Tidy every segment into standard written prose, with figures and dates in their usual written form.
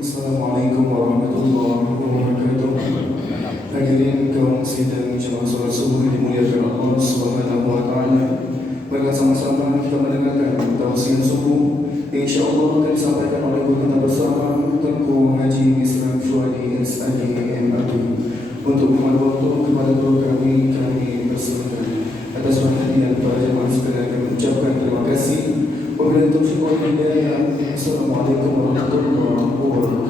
Assalamualaikum warahmatullahi wabarakatuh. Hadirin kaum sidang jemaah salat subuh yang dimuliakan Allah Subhanahu wa taala. Mari sama-sama kita mendengarkan tausiah subuh yang insyaallah akan disampaikan oleh guru kita bersama Tengku Haji Misran Fuadi SID MAD. Untuk memandu waktu kepada guru kami persilakan. Atas perhatian para jemaah sekalian kami ucapkan terima kasih. Wabillahi taufiq wal hidayah. Assalamualaikum warahmatullahi wabarakatuh.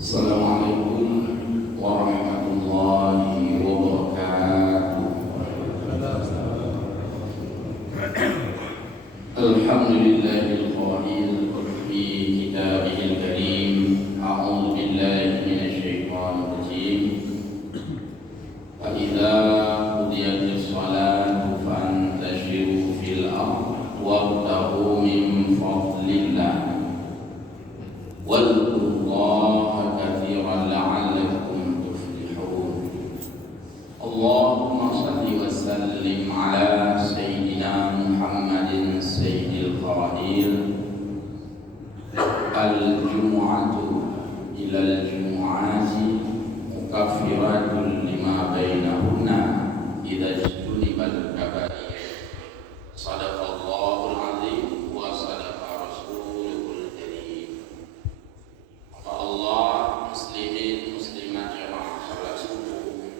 Assalamualaikum warahmatullahi wabarakatuh. Alhamdulillahil qail fi kitabihil karim. A'udzu billahi minasyaitonir rajim. Fa idza qudiyatis shalatu fantashiru fil ardh wabtaghu min fadlillah. Wadhkurullaha katsiran la'allakum tuflihun. Allahumma shalli wa sallim ala sayyidina Muhammadin sayyidil khair. Al-jumu'atu ilal jumu'ati mukaffiratun lima bainahunna idza ijtunibat kabair. Shadaqallahul azim wa sadaqa rasulul karim. Allah, muslimin, muslimat jamaah salat subuh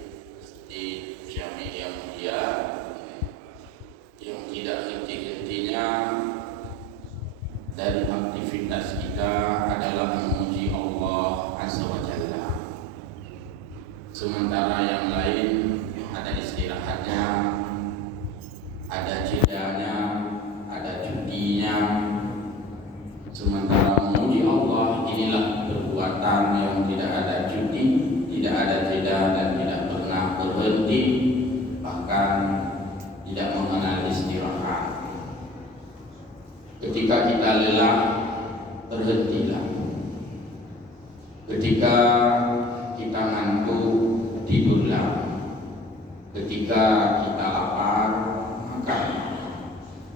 di jami yang mulia, yang tidak henti-hentinya dari aktivitas kita adalah memuji Allah Azza wa Jalla. Sementara yang lain ada istirahatnya, ada jedanya, ada cutinya. Sementara memuji Allah inilah perbuatan yang tidak ada cuti, tidak ada jeda dan tidak pernah berhenti, bahkan tidak mengenal istirahat. Ketika kita lelah, berhentilah. Ketika kita ngantuk, tidurlah. Ketika kita lapar, makan.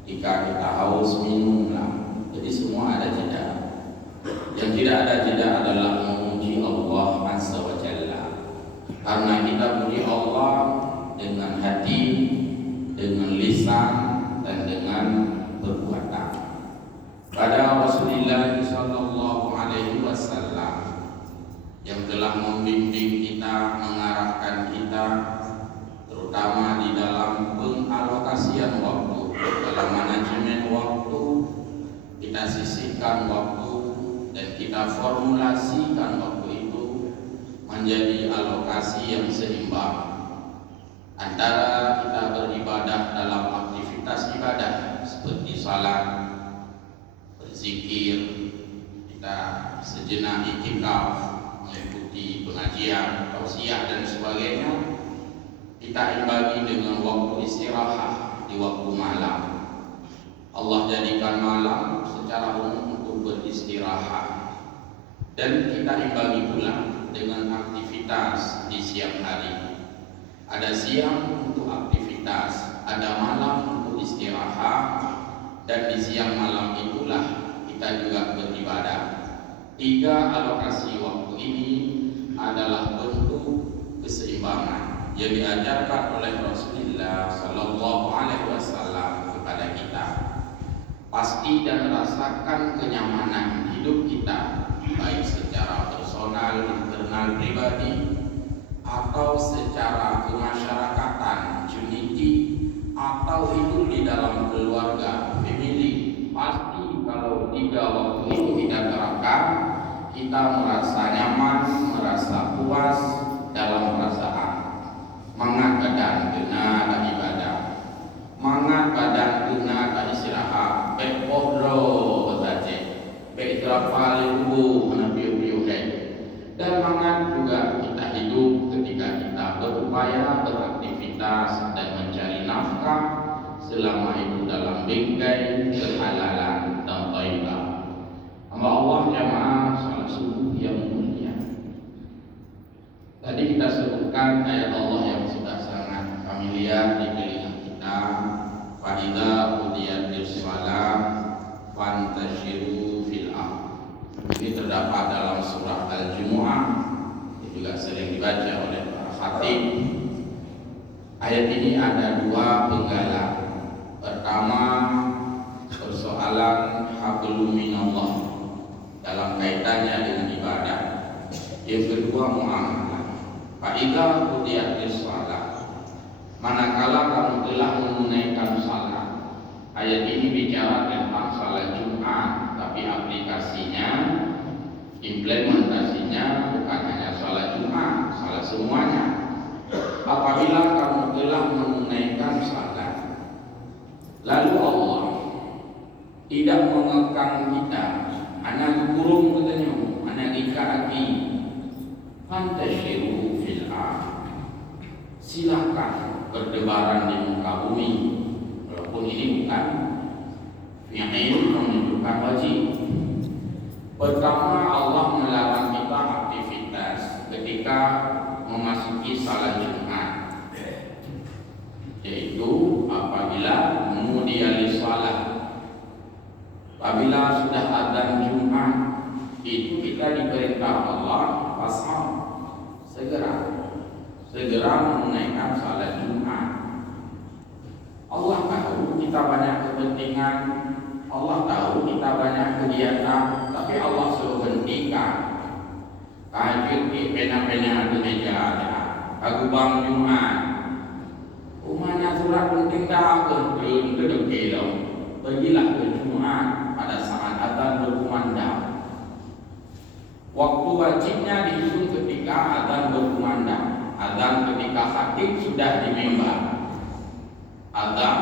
Ketika kita haus, minumlah. Jadi semua ada jeda. Yang tidak ada jeda adalah memuji Allah Azza wa Jalla. Karena kita puji Allah dengan hati, dengan lisan, dan dengan perbuatan. Pada Rasulullah sallallahu alaihi wasallam yang telah membimbing kita, mengarahkan kita, terutama di dalam pengalokasian waktu, dalam manajemen waktu, kita sisihkan waktu dan kita formulasikan waktu itu menjadi alokasi yang seimbang antara kita beribadah dalam aktivitas ibadah seperti salat, berzikir, kita sejenak iktikaf, mengikuti pengajian, tausiah dan sebagainya. Kita imbangi dengan waktu istirahat di waktu malam. Allah jadikan malam secara umum untuk beristirahat, dan kita imbangi pula dengan aktivitas di siang hari. Ada siang untuk aktivitas, ada malam untuk istirahat, dan di siang malam itulah kita juga beribadah. 3 alokasi waktu ini adalah bentuk keseimbangan yang diajarkan oleh Rasulullah sallallahu alaihi wasallam kepada kita. Pasti dan rasakan kenyamanan hidup kita, baik secara personal, internal, pribadi, atau secara kemasyarakatan, community, atau hidup di dalam keluarga, family. Pasti kalau 3 waktu ini kita terapkan, kita merasa nyaman, merasa puas dalam perasaan. Mangat badan kena ada ibadah, mangat badan kena ada istirahat. Baik pohro saja, baik istirahat lubu menabiu dan mangat juga kita hidup ketika kita berupaya beraktivitas dan mencari nafkah, selama itu dalam bingkai kehalalan dan thayyibah. Hamba Allah jamaah salat subuh yang mulia. Tadi kita sebutkan ayat Allah yang sudah sangat familiar di telinga kita. Fa idza qudiyatis shalah terdapat dalam surah Al-Jumu'ah, yang juga sering dibaca oleh para khatib. Ayat ini ada dua penggalan. Pertama, persoalan hablum minallah dalam kaitannya dengan ibadah. Yang kedua, muamalah. Fa idza qudiyatis shalah, manakala kamu telah menunaikan salat. Ayat ini bicara tentang salat Jumat, tapi aplikasinya, implementasinya bukan hanya salat Jumat, salat semuanya. Apabila kamu telah menunaikan salat, lalu Allah tidak mengekang kita, anak kurung katanya, anak ika lagi, fantashiru fil ardh, silakan berdebaran di muka bumi. Walaupun ini bukan yang ini menunjukkan wajib. Pertama, Allah melarang kita aktivitas ketika memasuki salat Jumat, yaitu apabila mudiali salat, apabila sudah adzan Jumat, itu kita diperintah Allah fasal, segera menunaikan salat Jumat. Allah tahu kita banyak kepentingan, Allah tahu kita banyak kegiatan, tapi Allah suruh hentikan. Tahajud di pena-pena di meja ada, aku bang Jumat, umanya surat penting dah belum kedekilo, pergilah ke Jumat pada saat adzan berkumandang. Waktu wajibnya dihitung ketika adzan berkumandang. Adzan ketika khatib sudah di mimbar. Adzan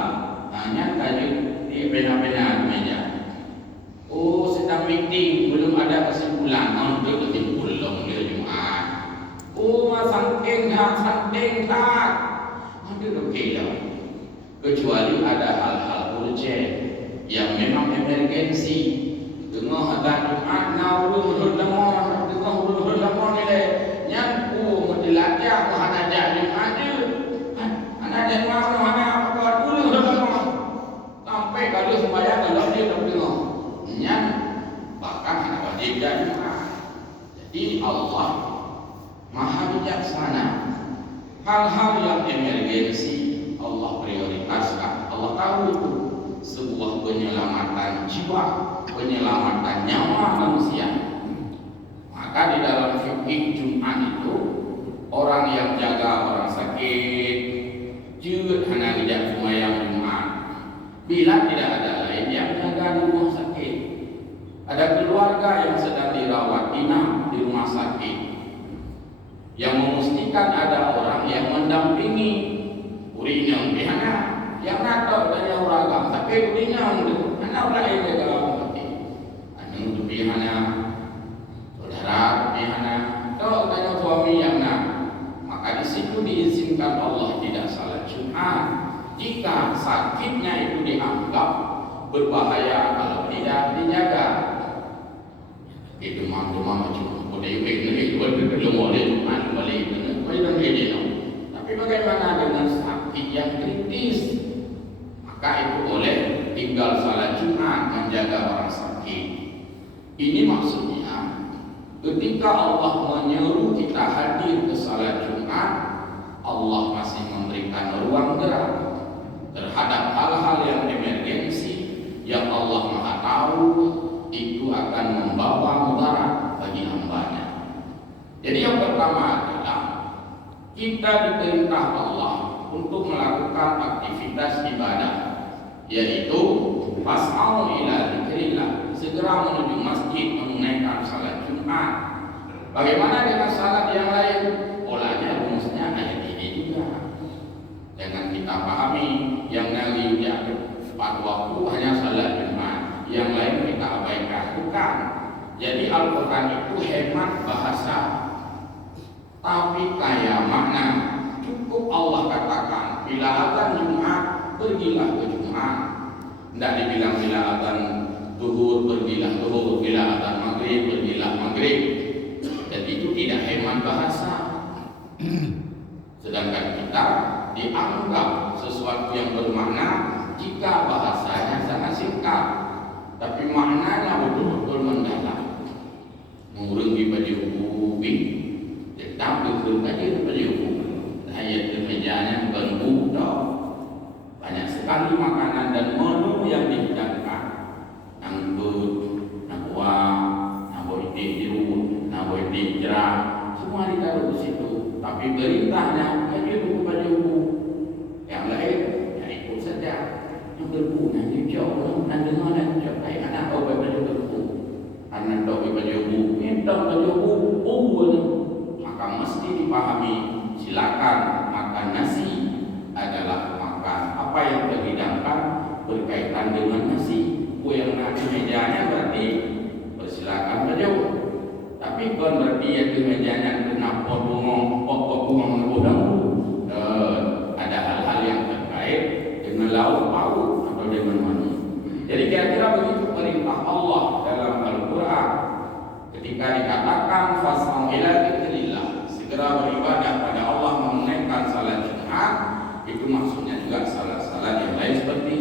hanya tajud di pena-pena di meja. Oh, sedang meeting, belum ada kesimpulan. Untuk kesimpul dong dia Jumat. Oh, santing tak. Untuk okey. Kecuali ada hal-hal urgent yang memang emergensi. Tengah adzan Jumat, naurul lemon nilai nyampu menjelajah menghadap Jumat dia. Anak dia mana apa dulu lemon. Sampai kalau sembahyang kalau dia tak dengar. Nyam bahkan anak wajib Jumat. Jadi Allah Maha bijaksana. Hal-hal yang emergensi Allah prioritaskan. Allah tahu itu sebuah penyelamatan jiwa, penyelamatan nyawa manusia. Maka di dalam fikih Jumat itu, orang yang jaga orang sakit jujur hanya tidak sembahyang Jumat. Bila tidak ada lain yang jaga di rumah sakit, ada keluarga yang sedang dirawat inap di rumah sakit, yang memastikan ada orang yang mendampingi urinya pihana, yang nak tanya orang sakit urinya anak lain jaga mati, anu pihana, saudara pihana, kalau tanya suami yang nak, maka di situ diizinkan Allah tidak salat Jumat jika sakitnya itu dianggap berbahaya kalau tidak dijaga. Itu demam cuma boleh itu boleh Jumat boleh itu. Tapi bagaimana dengan sakit yang kritis? Maka itu boleh tinggal salat Jumat menjaga orang sakit. Ini maksudnya ketika Allah menyeru kita hadir ke salat Jumat, Allah masih memberikan ruang gerak terhadap hal-hal yang emergensi yang Allah Maha tahu itu akan membawa mudarat bagi hambanya. Jadi yang pertama adalah kita diperintah Allah untuk melakukan aktivitas ibadah, yaitu fas'au ila dzikrillah, segera menuju masjid menunaikan salat Jumat. Bagaimana dengan salat yang lain? Polanya rumusnya ayat ini juga. Jangan kita pahami yang nabi pada waktu hanya salat Jumat, yang lain kita abaikan. Bukan. Jadi Al-Quran itu hemat bahasa, tapi kaya makna. Cukup Allah katakan bila adzan Jumat pergilah ke Jumat. Tidak dibilang bila adzan zuhur pergilah zuhur, bila adzan maghrib pergilah maghrib. Jadi itu tidak hemat bahasa. Sedangkan kita dianggap sesuatu yang bermakna jika bahasanya sangat singkat, tapi maknanya betul-betul mendalam. mejanya berarti persilakan menjauh. Tapi bukan berarti itu mejanya kena potong ada hal-hal yang terkait dengan lauk pauk atau dengan mani. Jadi kira-kira begitu perintah Allah dalam Al-Quran ketika dikatakan fas'au ila dzikrillah, segera beribadah pada Allah menunaikan salat Jumat, itu maksudnya juga salat-salat yang lain seperti